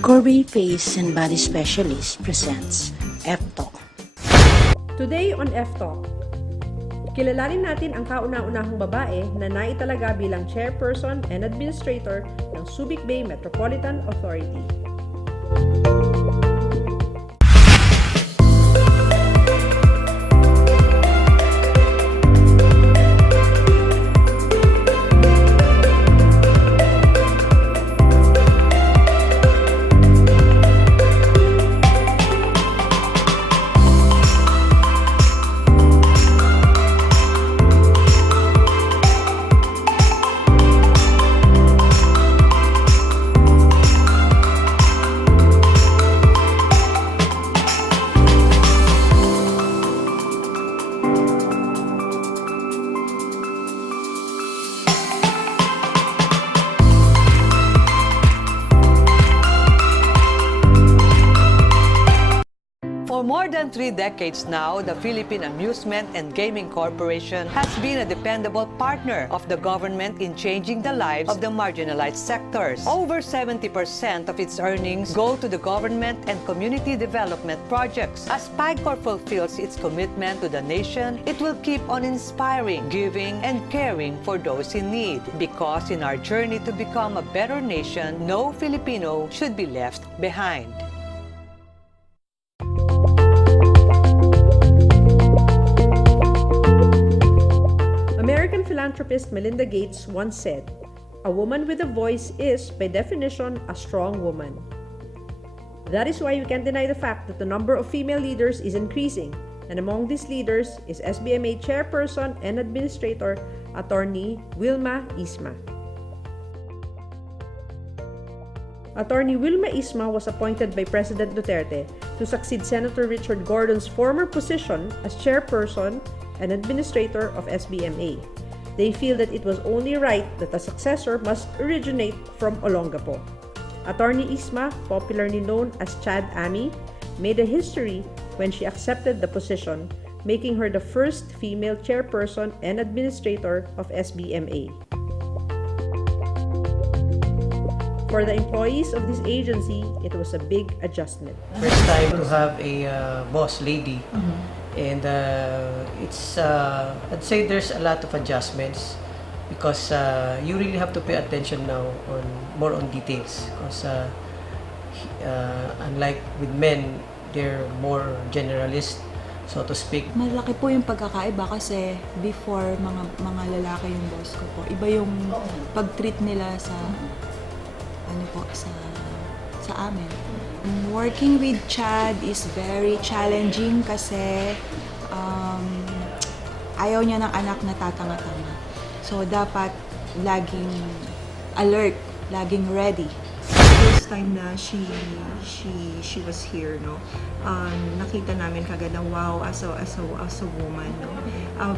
Corby Face and Body Specialist presents Ftalk. Today on Ftalk, kilalanin natin ang kauna-unahang babae na naitalaga bilang chairperson and administrator ng Subic Bay Metropolitan Authority. For more than 3 decades now, the Philippine Amusement and Gaming Corporation has been a dependable partner of the government in changing the lives of the marginalized sectors. Over 70% of its earnings go to the government and community development projects. As PAGCOR fulfills its commitment to the nation, it will keep on inspiring, giving, and caring for those in need. Because in our journey to become a better nation, no Filipino should be left behind. American philanthropist Melinda Gates once said, "A woman with a voice is, by definition, a strong woman." That is why we can't deny the fact that the number of female leaders is increasing, and among these leaders is Sbma chairperson and administrator, Atty. Wilma Eisma. Atty. Wilma Eisma was appointed by President Duterte to succeed Senator Richard Gordon's former position as chairperson and administrator of Sbma. They feel that it was only right that a successor must originate from Olongapo. Atty. Eisma, popularly known as Atty, made a history when she accepted the position, making her the first female chairperson and administrator of Sbma. For the employees of this agency, it was a big adjustment. First time to have a boss lady, and it's I'd say there's a lot of adjustments because you really have to pay attention now on more on details because unlike with men, they're more generalist, so to speak. Malaki po yung pagkakaiba kasi before mga lalaki yung boss ko po. Iba yung pag-treat nila sa sa amin. Working with Chad is very challenging kasi ayaw niya ng anak na tatanga-tanga. So dapat laging alert, laging ready. First time na she was here, no, nakita namin kagad na wow, as a woman, no,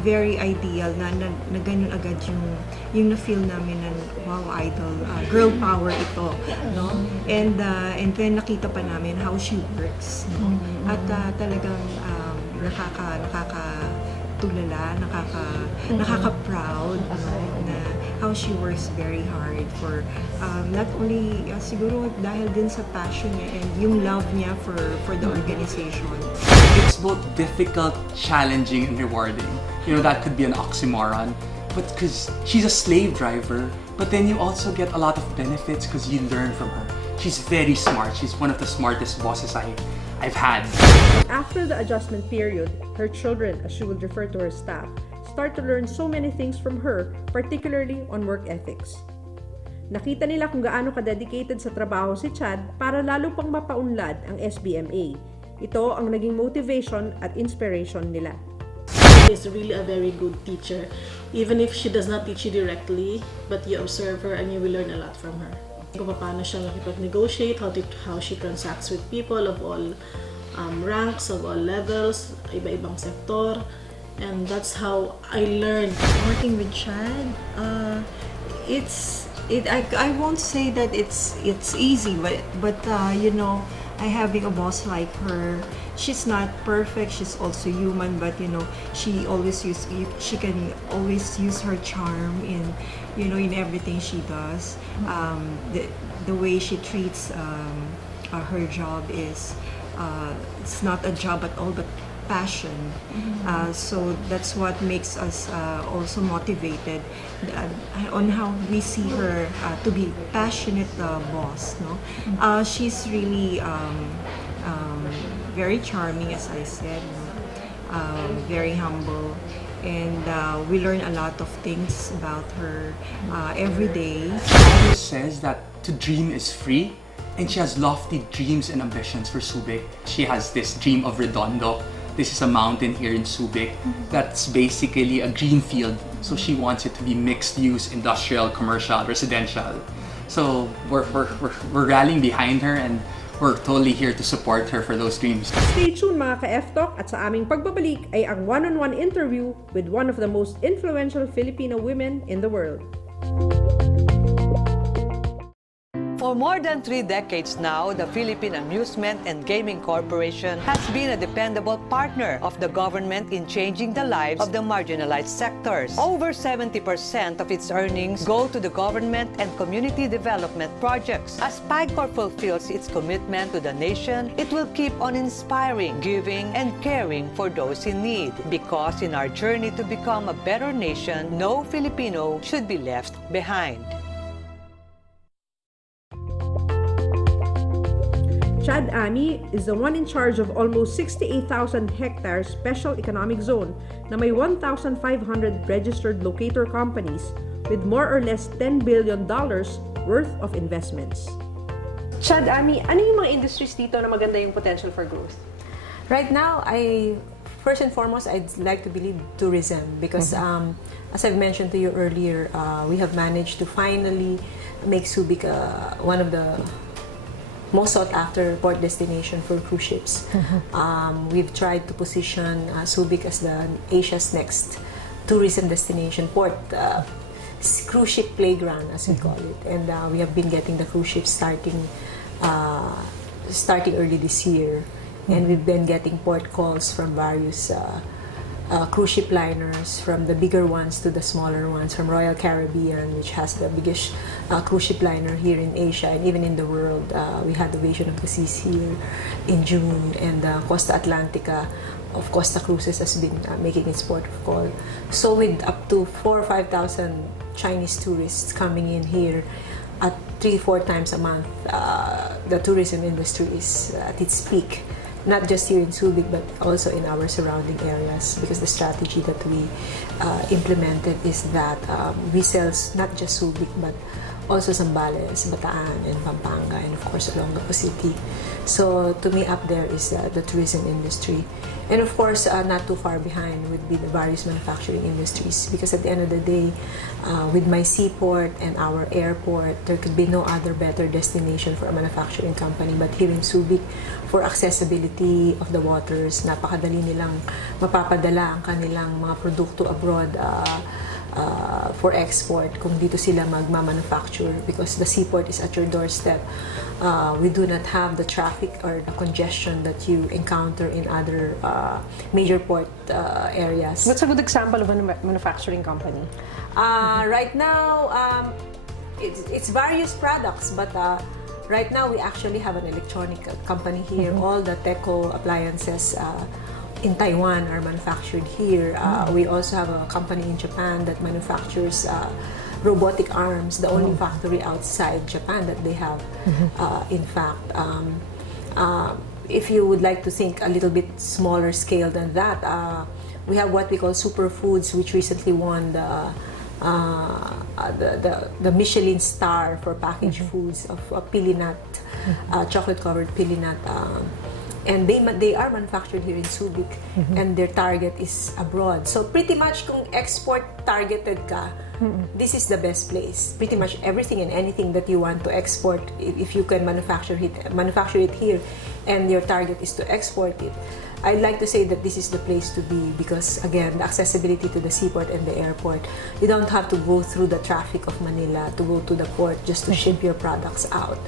very ideal na ganyan agad yung na-feel namin na wow, idol, girl power ito, no, and then nakita pa namin how she works, no, at talagang nakakatulala, nakaka-proud, no, na how she works very hard for not only siguro dahil din sa passion niya and yung love niya for the organization. It's both difficult, challenging, and rewarding. You know, that could be an oxymoron, but because she's a slave driver, but then you also get a lot of benefits because you learn from her. She's very smart. She's one of the smartest bosses I've had. After the adjustment period, her children, as she would refer to her staff, start to learn so many things from her, particularly on work ethics. Nakita nila kung gaano ka-dedicated sa trabaho si Chad para lalo pang mapaunlad ang Sbma. Ito ang naging motivation at inspiration nila. She is really a very good teacher, even if she does not teach you directly, but you observe her and you will learn a lot from her. Kung paano siya makipag-negotiate, how she transacts with people of all ranks, of all levels, iba-ibang sektor. And that's how I learned. Working with Chad, I won't say that it's easy, but you know, having a boss like her, she's not perfect, she's also human, but you know, she can always use her charm in, you know, in everything she does. The way she treats her job is it's not a job at all, but passion. So that's what makes us also motivated on how we see her to be passionate boss. No, she's really very charming, as I said. No? Very humble. And we learn a lot of things about her every day. She says that to dream is free, and she has lofty dreams and ambitions for Subic. She has this dream of Redondo. This is a mountain here in Subic that's basically a green field. So she wants it to be mixed use, industrial, commercial, residential. So we're rallying behind her, and we're totally here to support her for those dreams. Stay tuned mga ka-Ftalk, at sa aming pagbabalik ay ang one-on-one interview with one of the most influential Filipino women in the world. For more than 3 decades now, the Philippine Amusement and Gaming Corporation has been a dependable partner of the government in changing the lives of the marginalized sectors. Over 70% of its earnings go to the government and community development projects. As PAGCOR fulfills its commitment to the nation, it will keep on inspiring, giving, and caring for those in need. Because in our journey to become a better nation, no Filipino should be left behind. Atty is the one in charge of almost 68,000 hectares special economic zone na may 1,500 registered locator companies with more or less $10 billion worth of investments. Atty, ano yung mga industries dito na maganda yung potential for growth? Right now, first and foremost, I'd like to believe tourism because as I've mentioned to you earlier, we have managed to finally make Subic one of the most sought-after port destination for cruise ships. We've tried to position Subic as the Asia's next tourism destination port, cruise ship playground as we call it. And we have been getting the cruise ships starting early this year. And we've been getting port calls from various cruise ship liners, from the bigger ones to the smaller ones, from Royal Caribbean, which has the biggest cruise ship liner here in Asia and even in the world. We had the Vision of the Seas here in June, and Costa Atlantica of Costa Cruises has been making its port of call. So with up to 4,000 or 5,000 Chinese tourists coming in here at 3-4 times a month, the tourism industry is at its peak. Not just here in Subic, but also in our surrounding areas, because the strategy that we implemented is that we sell not just Subic, but also Zambales, Bataan, and Pampanga, and of course Olongapo City. So to me, up there is the tourism industry. And of course, not too far behind would be the various manufacturing industries, because at the end of the day, with my seaport and our airport, there could be no other better destination for a manufacturing company. But here in Subic, for accessibility of the waters, napakadali nilang mapapadala ang kanilang mga produkto abroad for export kung dito sila magmamanufacture, because the seaport is at your doorstep. We do not have the traffic or the congestion that you encounter in other major port areas. What's a good example of a manufacturing company? Right now, it's various products, but right now we actually have an electronic company here. All the Teco appliances in Taiwan are manufactured here. We also have a company in Japan that manufactures robotic arms, the only factory outside Japan that they have. In fact, if you would like to think a little bit smaller scale than that, we have what we call superfoods, which recently won the Michelin star for packaged foods of Pilinat, chocolate-covered Pilinat. And they are manufactured here in Subic, and their target is abroad. So pretty much kung export targeted ka, this is the best place. Pretty much everything and anything that you want to export, if you can manufacture it here, and your target is to export it, I'd like to say that this is the place to be, because again, the accessibility to the seaport and the airport, you don't have to go through the traffic of Manila to go to the port just to ship your products out.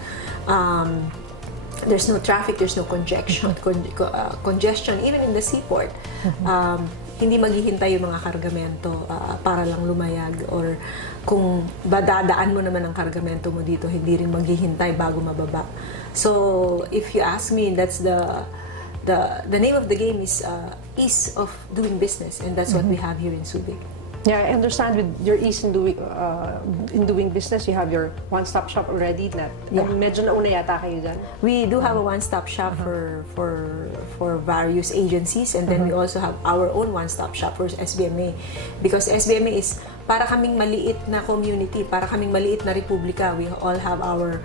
There's no traffic, there's no congestion even in the seaport. hindi maghihintay yung mga kargamento para lang lumayag, or kung dadaan mo naman ang kargamento mo dito, hindi rin maghihintay bago mababa. So if you ask me, that's the name of the game is ease of doing business, and that's what we have here in Subic. Yeah, I understand with your ease in doing business, you have your one-stop shop already. Medyo nauna yata kayo dyan. We do have a one-stop shop for various agencies, and then we also have our own one-stop shop for Sbma, because Sbma is para kaming maliit na community, para kaming maliit na republika. We all have our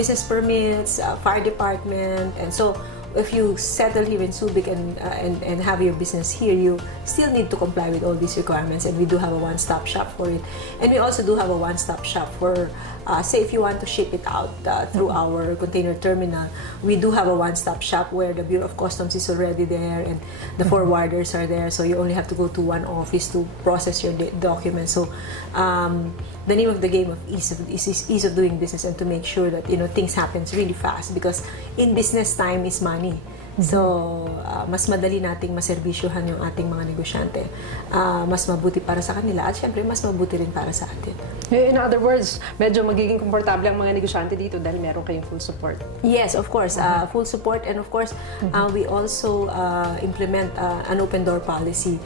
business permits, fire department, and so if you settle here in Subic and have your business here, you still need to comply with all these requirements, and we do have a one-stop shop for it. And we also do have a one-stop shop for, say if you want to ship it out through our container terminal, we do have a one-stop shop where the Bureau of Customs is already there and the forwarders are there, so you only have to go to one office to process your documents. So the name of the game of ease of doing business, and to make sure that things happens really fast, because in business time is money. So mas madali nating maserbisyuhan yung ating mga negosyante. Mas mabuti para sa kanila, at syempre mas mabuti rin para sa atin. In other words, medyo magiging komportable ang mga negosyante dito dahil meron kayong full support. Yes, of course, full support, and of course we also implement an open door policy.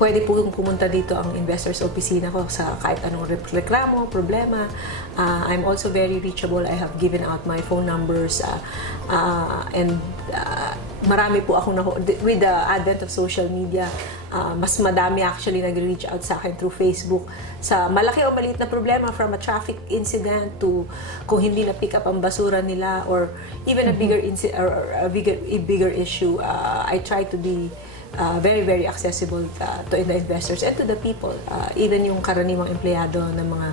Pwede po pumunta dito ang investors opisina ko sa kahit anong reklamo, problema. I'm also very reachable. I have given out my phone numbers, and marami po ako with the advent of social media, mas madami actually nag-reach out sa akin through Facebook sa malaki o maliit na problema, from a traffic incident to kung hindi na pick up ang basura nila, or even a bigger bigger issue. I try to be very, very accessible to the investors and to the people. Even yung karaniwang empleyado ng mga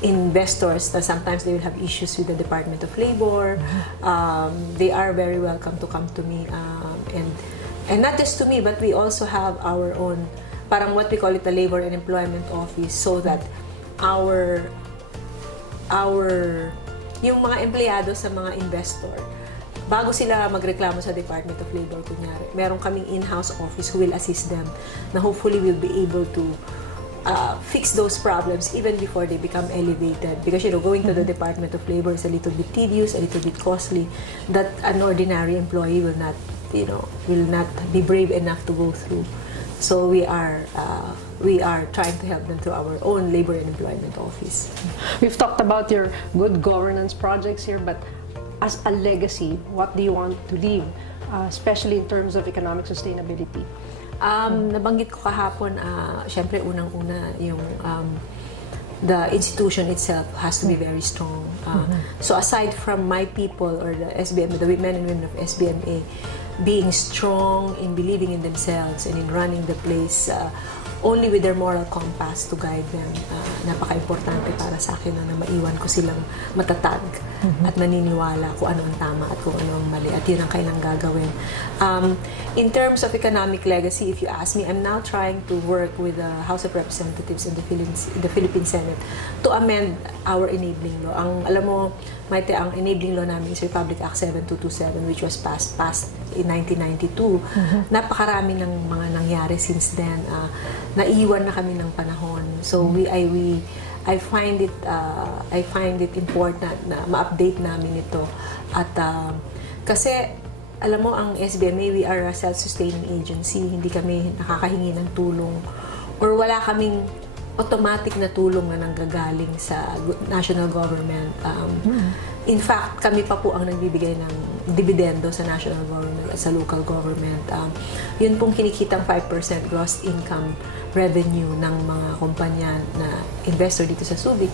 investors, na sometimes they will have issues with the Department of Labor. They are very welcome to come to me. And not just to me, but we also have our own, parang what we call it, the Labor and Employment Office, so that yung mga empleyado sa mga investor, bago sila magreklamo sa Department of Labor, kunyari, meron kaming in-house office who will assist them, na hopefully will be able to fix those problems even before they become elevated. Because going to the Department of Labor is a little bit tedious, a little bit costly, that an ordinary employee will not be brave enough to go through. So we are trying to help them through our own Labor and Employment Office. We've talked about your good governance projects here, but as a legacy, what do you want to leave, especially in terms of economic sustainability? Nabanggit ko kahapon, syempre unang-una yung the institution itself has to be very strong. So aside from my people, or the Sbma, the men and women of Sbma, being strong in believing in themselves and in running the place only with their moral compass to guide them, napaka-importante para sa akin na maiwan ko silang matatag at naniniwala kung ano ang tama at kung ano ang mali, at yun ang kailang gagawin. In terms of economic legacy, if you ask me, I'm now trying to work with the House of Representatives and the Philippine Senate to amend our enabling law. Alam mo, Maite, ang enabling law namin is Republic Act 7227, which was passed in 1992. Napakarami ng mga nangyari since then. Naiwan na kami ng panahon. So I find it important na ma-update namin ito. At kasi alam mo, ang Sbma, we are a self-sustaining agency. Hindi kami nakakahingi ng tulong, or wala kaming automatic na tulong na nanggagaling sa national government. In fact, kami pa po ang nagbibigay ng dividendo sa national government at sa local government. Yun pong kinikitang 5% gross income revenue ng mga kumpanya na investor dito sa Subic,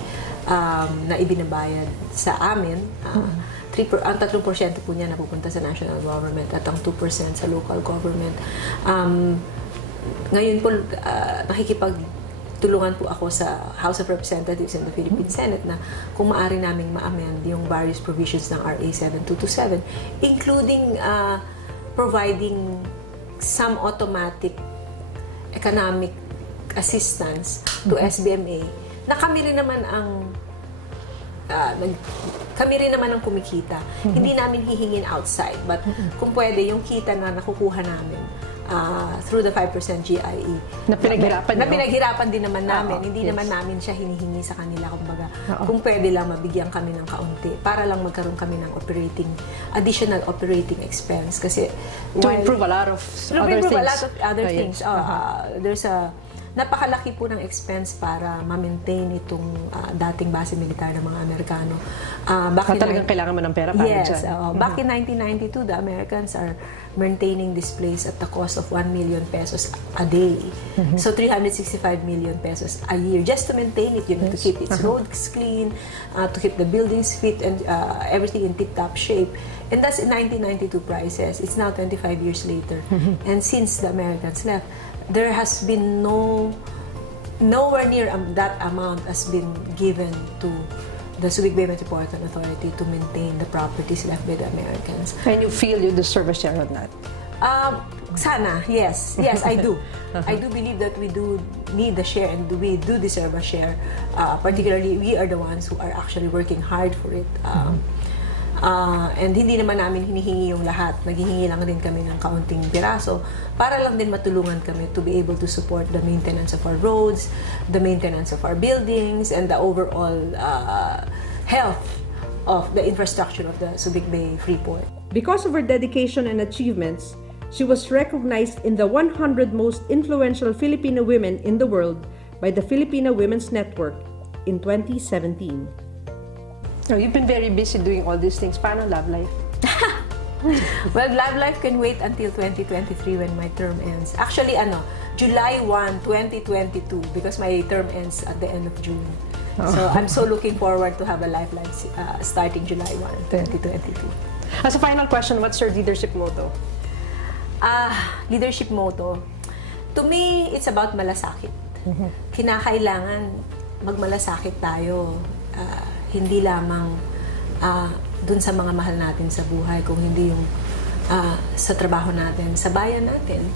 na ibinabayad sa amin. Ang 3% po niya napupunta sa national government at ang 2% sa local government. Ngayon po, tulungan po ako sa House of Representatives and the Philippine Senate na kung maaari naming ma-amend yung various provisions ng RA 7227, including providing some automatic economic assistance to Sbma, na kami rin naman ang kumikita. Hindi namin hihingin outside, but kung pwede, yung kita na nakukuha namin, through the 5% GIE. Na pinaghirapan Na niyo? pinaghirapan din naman namin. Oo, Hindi yes. naman namin siya hinihingi sa kanila. Kumbaga, Oo. kung pwede lang mabigyan kami ng kaunti para lang magkaroon kami ng additional operating expense. Kasi To improve a lot of other things. a lot of other Yes. things. There's a napakalaki po ng expense para ma-maintain itong dating base militar ng mga Amerikano. So, talagang kailangan mo ng pera para Yes. dyan. Back in 1992, the Americans are maintaining this place at the cost of 1 million pesos a day. So 365 million pesos a year just to maintain it. You know, to keep its roads clean, to keep the buildings fit and everything in tip-top shape. And that's in 1992 prices. It's now 25 years later. And since the Americans left, there has been nowhere near that amount has been given to the Subic Metropolitan Authority to maintain the properties left by the Americans. And you feel you deserve a share on that? Sana, yes. Yes, I do. I do believe that we do need the share and we do deserve a share. Particularly, we are the ones who are actually working hard for it. And hindi naman namin hinihingi yung lahat. Naghihingi lang din kami ng kaunting piraso para lang din matulungan kami to be able to support the maintenance of our roads, the maintenance of our buildings, and the overall health of the infrastructure of the Subic Bay Freeport. Because of her dedication and achievements, she was recognized in the 100 most influential Filipino women in the world by the Filipino Women's Network in 2017. So, you've been very busy doing all these things. Paano love life? Well, love life can wait until 2023 when my term ends. Actually, July 1, 2022 because my term ends at the end of June. So, I'm so looking forward to have a life starting July 1, 2022. As a final question, what's your leadership motto? Leadership motto. To me, it's about malasakit. Kinakailangan magmalasakit tayo. Hindi lamang dun sa mga mahal natin sa buhay, kung hindi yung sa trabaho natin, sa bayan natin.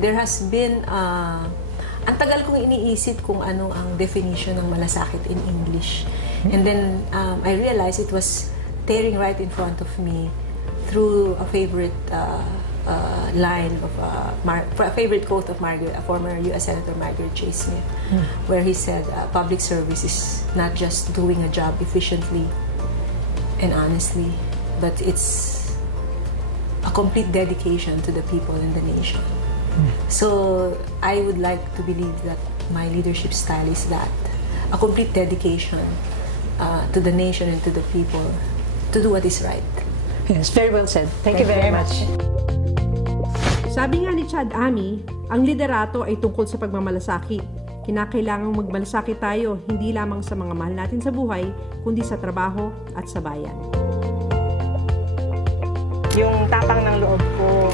There has been, ang tagal kong iniisip kung ano ang definition ng malasakit in English. And then, I realized it was staring right in front of me through a favorite line of a favorite quote of former U.S. Senator Margaret J. Smith, where he said, "Public service is not just doing a job efficiently and honestly, but it's a complete dedication to the people and the nation." So I would like to believe that my leadership style is that, a complete dedication to the nation and to the people to do what is right. Yes, very well said. Thank you very much. Sabi nga ni Chad Ami, ang liderato ay tungkol sa pagmamalasakit. Kinakailangang magmalasakit tayo hindi lamang sa mga mahal natin sa buhay, kundi sa trabaho at sa bayan. Yung tapang ng loob ko,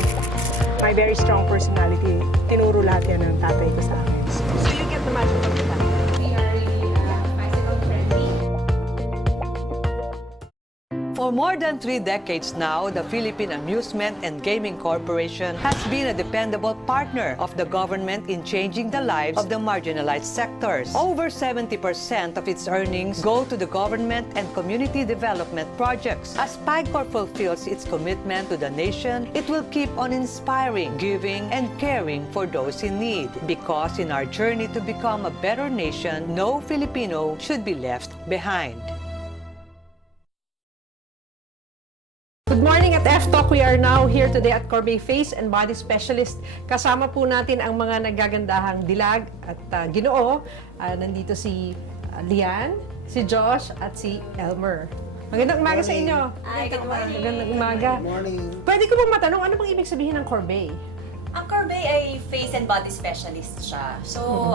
my very strong personality, tinuro lahat yan ng tatay ko sa akin. So you get the magic of that. We are really bicycle friendly. For more than 3 decades now, the Philippine Amusement and Gaming Corporation has been a dependable partner of the government in changing the lives of the marginalized sectors. Over 70% of its earnings go to the government and community development projects. As PAGCOR fulfills its commitment to the nation, it will keep on inspiring, giving, and caring for those in need. Because in our journey to become a better nation, no Filipino should be left behind. Good morning at Ftalk. We are now here today at Corbay Face and Body Specialist. Kasama po natin ang mga naggagandahang dilag at ginoo. Nandito si Lian, si Josh, at si Elmer. Magandang umaga sa inyo. Hi, good morning. Magandang umaga. Good morning. Pwede ko bang matanong, ano bang ibig sabihin ng Corbay? Ang Corbay ay face and body specialist siya. So,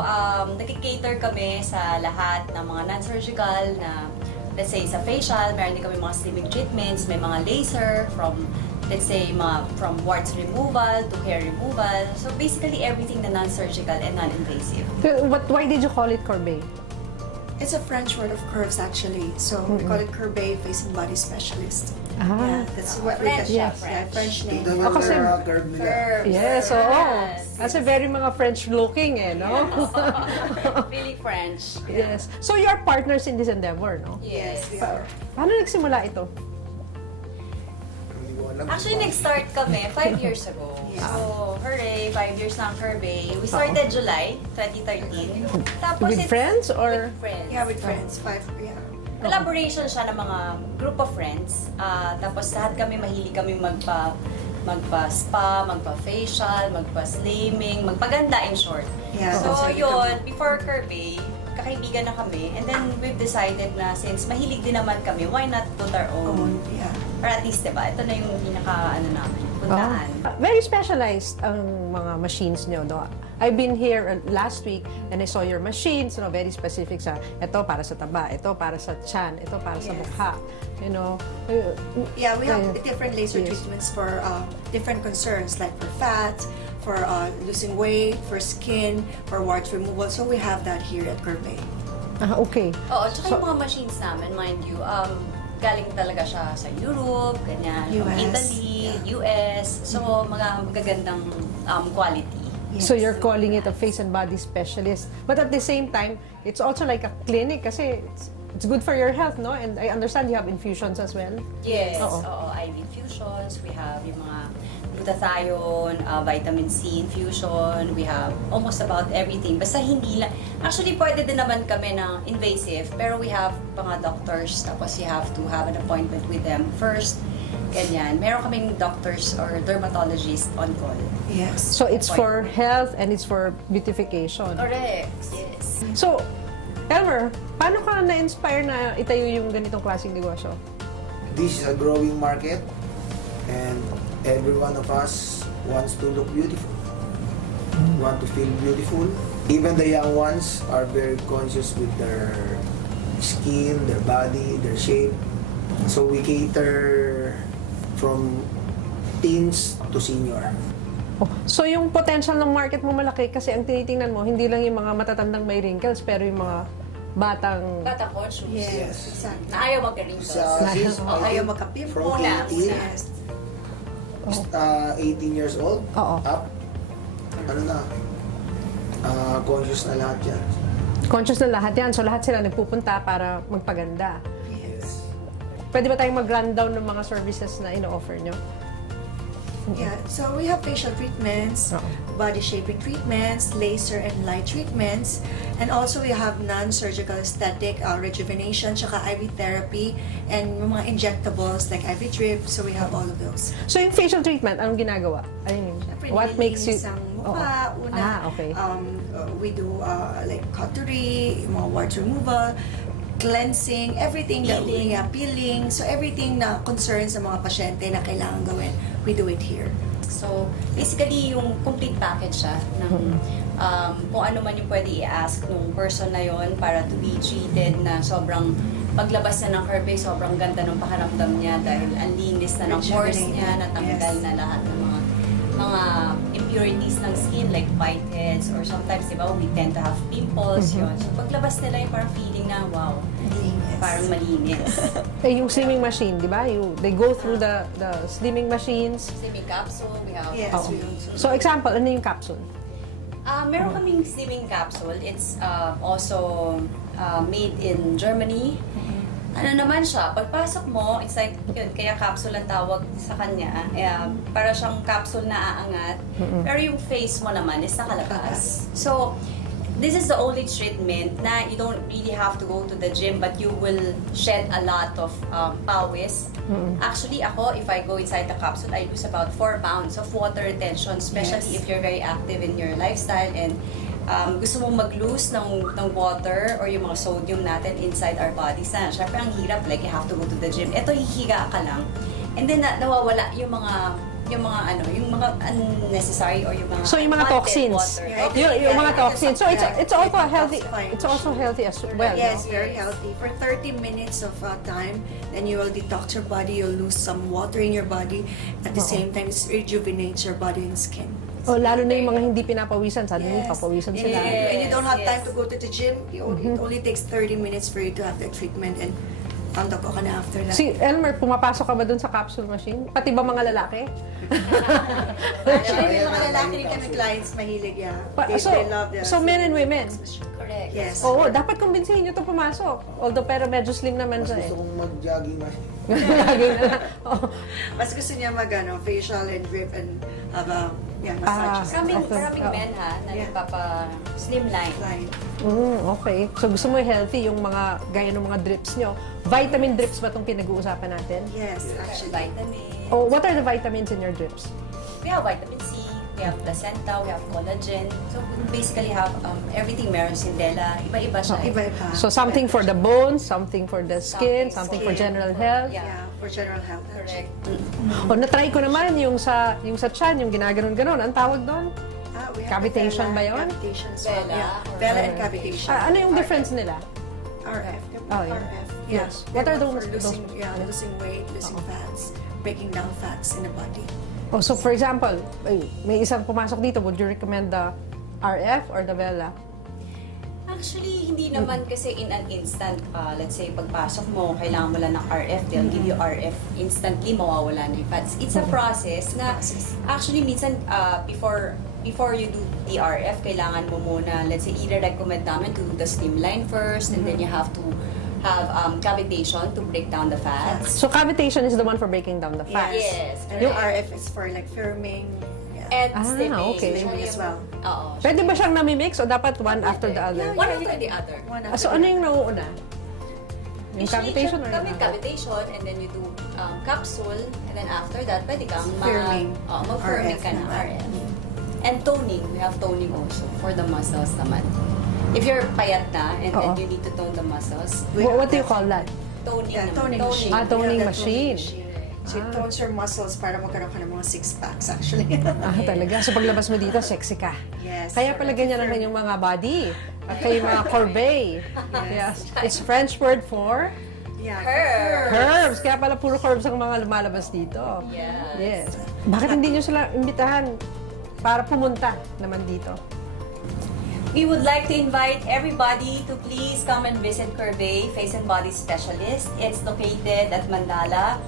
nagki-cater kami sa lahat ng mga non-surgical na, let's say, sa facial, meron din kami mga slimming treatments, may mga laser from, let's say, from warts removal to hair removal. So, basically, everything na non-surgical and non-invasive. Why did you call it Corbay? It's a French word of curves, actually. So we call it Corbay Face and Body Specialist. Yeah, that's what we French, get. yes. Yeah, French name. Kasi, Curve nila. yes, oo. Kasi very mga French looking no? Really French. Yes. So you are partners in this endeavor, no? Yes. We are. Paano nagsimula ito? Only one Actually, nag-start kami 5 years ago. So, hooray, 5 years na ang Kirby. We started July 2013. Tapos With friends or? With friends. Yeah, with friends. 5, yeah. Collaboration siya ng mga group of friends. Tapos lahat kami mahilig kami magpa-spa, magpa-facial, magpa-slimming, magpaganda in short. Yeah, So yun, before Kirby, kakaibigan na kami. And then we've decided na since mahilig din naman kami, why not put our own? Yeah. Or at least, diba, ito na yung namin, puntaan. Very specialized ang mga machines nyo, no? I've been here last week and I saw your machines, very specific sa ito para sa taba, ito para sa tiyan, ito para sa mukha, Yeah, we have different laser treatments for different concerns, like for fat, for losing weight, for skin, for warts removal. So we have that here at Kirby. Okay. Oo, tsaka yung mga machines namin, mind you, galing talaga siya sa Europe, ganyan, from US, Italy, US. So, mga magagandang quality. So you're calling it a face and body specialist. But at the same time, it's also like a clinic kasi it's good for your health, no? And I understand you have infusions as well. Yes, Oo. IV infusions, we have yung mga glutathione, vitamin C infusion, we have almost about everything. Basta hindi lang, actually pwede din naman kami ng invasive, pero we have mga doctors, tapos you have to have an appointment with them first. Ganyan. Meron kaming doctors or dermatologists on call. Yes. So it's for health and it's for beautification. Correct. Yes. So, Elmer, paano ka na-inspire na itayo yung ganitong klaseng negosyo? This is a growing market and every one of us wants to look beautiful, want to feel beautiful. Even the young ones are very conscious with their skin, their body, their shape. So we cater from teens to senior. So yung potential ng market mo malaki kasi ang tinitingnan mo, hindi lang yung mga matatandang may wrinkles, pero yung mga batang... Bata conscious. Yes, exactly. Na ayaw magka-wrinkles. Ayaw magka-pimple. From 18, Yes. 18 years old, Oo. up, conscious na lahat yan. Conscious na lahat yan. So lahat sila nagpupunta para magpaganda. Yes. Pwede ba tayong mag-rundown ng mga services na ino-offer nyo? Yeah, so we have facial treatments, body shaping treatments, laser and light treatments, and also we have non-surgical aesthetic rejuvenation, tsaka IV therapy, and yung mga injectables like IV drip, so we have all of those. So yung facial treatment, anong ginagawa? What makes you... Ang mukha, una, okay. We do like cautery, yung mga wart removal, cleansing, everything that we peeling, so everything na concerns sa mga pasyente na kailangan gawin, we do it here. So, basically, yung complete package siya ng kung ano man yung pwede i-ask nung person na yon para to be treated na sobrang paglabas na ng Kirby, sobrang ganda ng pakiramdam niya dahil ang linis na ng pores niya, natanggal na lahat ng mga impurities ng skin like whiteheads or sometimes, di ba, we tend to have pimples, yun. So, paglabas nila yung parang feeling na, wow, parang malinis. Yung slimming machine, di ba? They go through the slimming machines. Slimming capsule, we have. Yes, we also. So example, ano yung capsule? Meron kaming slimming capsule. It's also made in Germany. Ano naman siya, pagpasok mo, it's like, yun, kaya capsule ang tawag sa kanya. Para siyang capsule na aangat. Pero yung face mo naman is nakalabas. So, this is the only treatment na you don't really have to go to the gym but you will shed a lot of pawis. Actually, ako, if I go inside the capsule, I lose about 4 pounds of water retention, especially if you're very active in your lifestyle and gusto mong mag-lose ng water or yung mga sodium natin inside our bodies na. Siyempre, ang hirap, like you have to go to the gym. Ito, hihiga ka lang. And then, nawawala yung mga unnecessary or yung mga So yung mga toxins. water. Yung mga toxins. So it's also healthy. It's also healthy as well. Yes, no? very healthy. For 30 minutes of time, then you will detox your body, you'll lose some water in your body. At the same time, it rejuvenates your body and skin. Oh, lalo na yung mga hindi pinapawisan, suddenly papawisan sila. And you don't have time to go to the gym. It only takes 30 minutes for you to have the treatment and tanda ko ka na after that. Si Elmer, pumapasok ka ba dun sa capsule machine? Pati ba mga lalaki? Actually, may mga lalaki rin kami clients mahilig, yeah. They love the So men and women? Correct. Yes. Oo, dapat kumbinsihin nyo ito pumasok. Although, pero medyo slim naman Mas siya eh. gusto kong mag-jogging na. Lagi na lang. Oo. Mas gusto niya facial and drip and massages. Maraming men ha, na Yeah. nagpapa-slimline. Line. Okay. So, gusto mo healthy yung mga, gaya ng mga drips nyo. Vitamin drips ba itong pinag-uusapan natin? Yes, actually. Vitamin. Oh, what are the vitamins in your drips? We have vitamin C, we have placenta, we have collagen. So we basically have everything. Meron sindela, iba-iba siya. Iba-iba. So, something for the bones, something for the skin, something for general health. Yeah, for general health. Correct. O, na-try ko naman yung sa tiyan, yung ginaganon-ganon. Ang tawag doon? We have Cavitation the ba yun? Cavitation as well. Vela. Yeah. Vela and cavitation. Ano yung difference nila? RF. Oh, yeah. RF. Yes. Yeah. What are They're those- for losing, those- losing weight, losing fats, breaking down fats in the body. Oh, so for example, may isang pumasok dito, would you recommend the RF or the Vela? Actually, hindi naman kasi in an instant, let's say, pagpasok mo, kailangan mo lang ng RF, they'll give you RF, instantly mawawala na yung fats. It's a process na, actually, minsan, before you do the RF, kailangan mo muna, let's say, either recommend namin to do the slimline first, and then you have to have cavitation to break down the fats. So cavitation is the one for breaking down the fats. Yes. And yung RF is for like firming. And Ah, slimming. okay. Slimming as well. Oo. Pwede ba siyang nami-mix o dapat one after the other? One after the other. So ano yung nauuna? Yung Usually, cavitation or kami yung cavitation, and then you do capsule, and then after that, pwede kang Firming. mag-firming ka ng RF. And toning, we have toning also for the muscles naman. If you're payat na and you need to tone the muscles, What do you call that? toning Yeah, naman. toning machine. Ah, toning Yeah, the machine. So it tones your muscles para magkaroon ka ng mga six-packs actually. Ah, talaga. So paglabas mo dito, sexy ka. Yes. Kaya pala ganyan ang kanyang mga body. At kayo mga corbeille. Yes. It's French word for Yeah. curves. Kaya pala puro curves ang mga lumalabas dito. Yes. Bakit hindi nyo sila imbitahan para pumunta naman dito? We would like to invite everybody to please come and visit Curvey Face and Body Specialist. It's located at Mandala,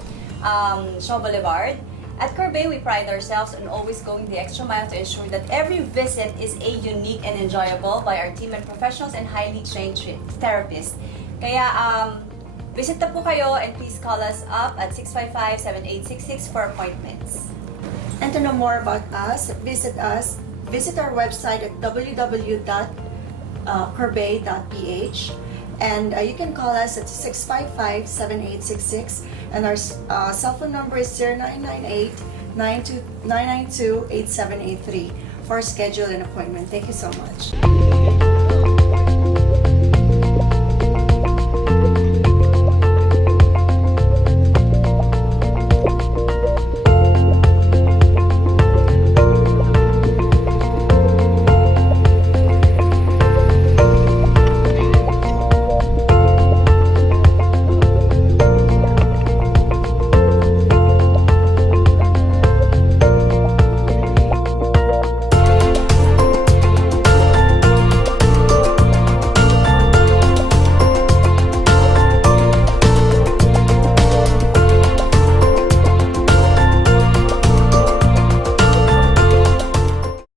Shaw Boulevard. At Curvey, we pride ourselves on always going the extra mile to ensure that every visit is a unique and enjoyable by our team and professionals and highly trained therapists. Kaya visit na po kayo and please call us up at 655-7866 for appointments. And to know more about us, visit our website at www.corbet.ph, and you can call us at 655-7866, and our cell phone number is 0998-992-8783 for schedule and appointment. Thank you so much.